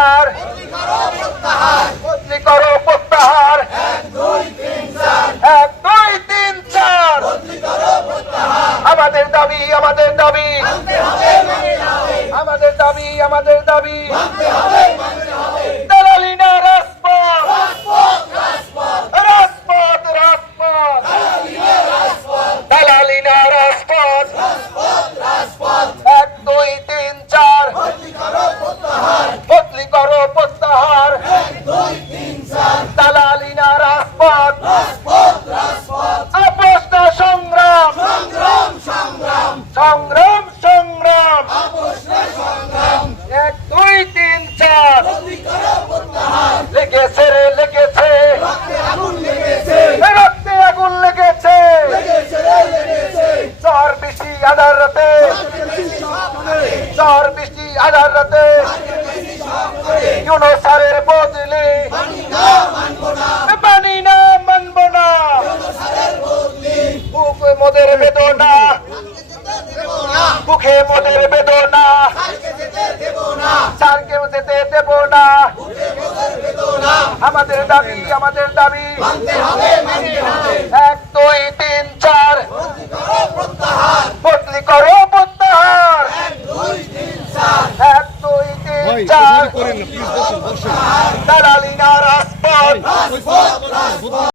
চার বদলি করো প্রত্যাহার। এক, দুই, তিন, চার। আমাদের দাবি আমাদের দাবি। আমাদের দাবি আমাদের দাবি। দালালি না, রাজপথ। রাজপথ রাজপথ। দালালি রাজপথ। এক, দুই, তিন, চার। লেগেছে রে, লেগেছে। রক্তে লেগেছে। চর বৃষ্টি, আধার রাতে। চর বৃষ্টি, আধার রাতে। ইউনো সারের বদলে মানি না মানব না বুকে মোদের বেদনা বুকে মোদের বেদনা। স্যারকে যেতে দেব না আমাদের দাবি আমাদের দাবি। এক দুই তিন চার। বদলি করো প্রত্যাহার। এক দুই তিন চার। দালালি না রাজপথ।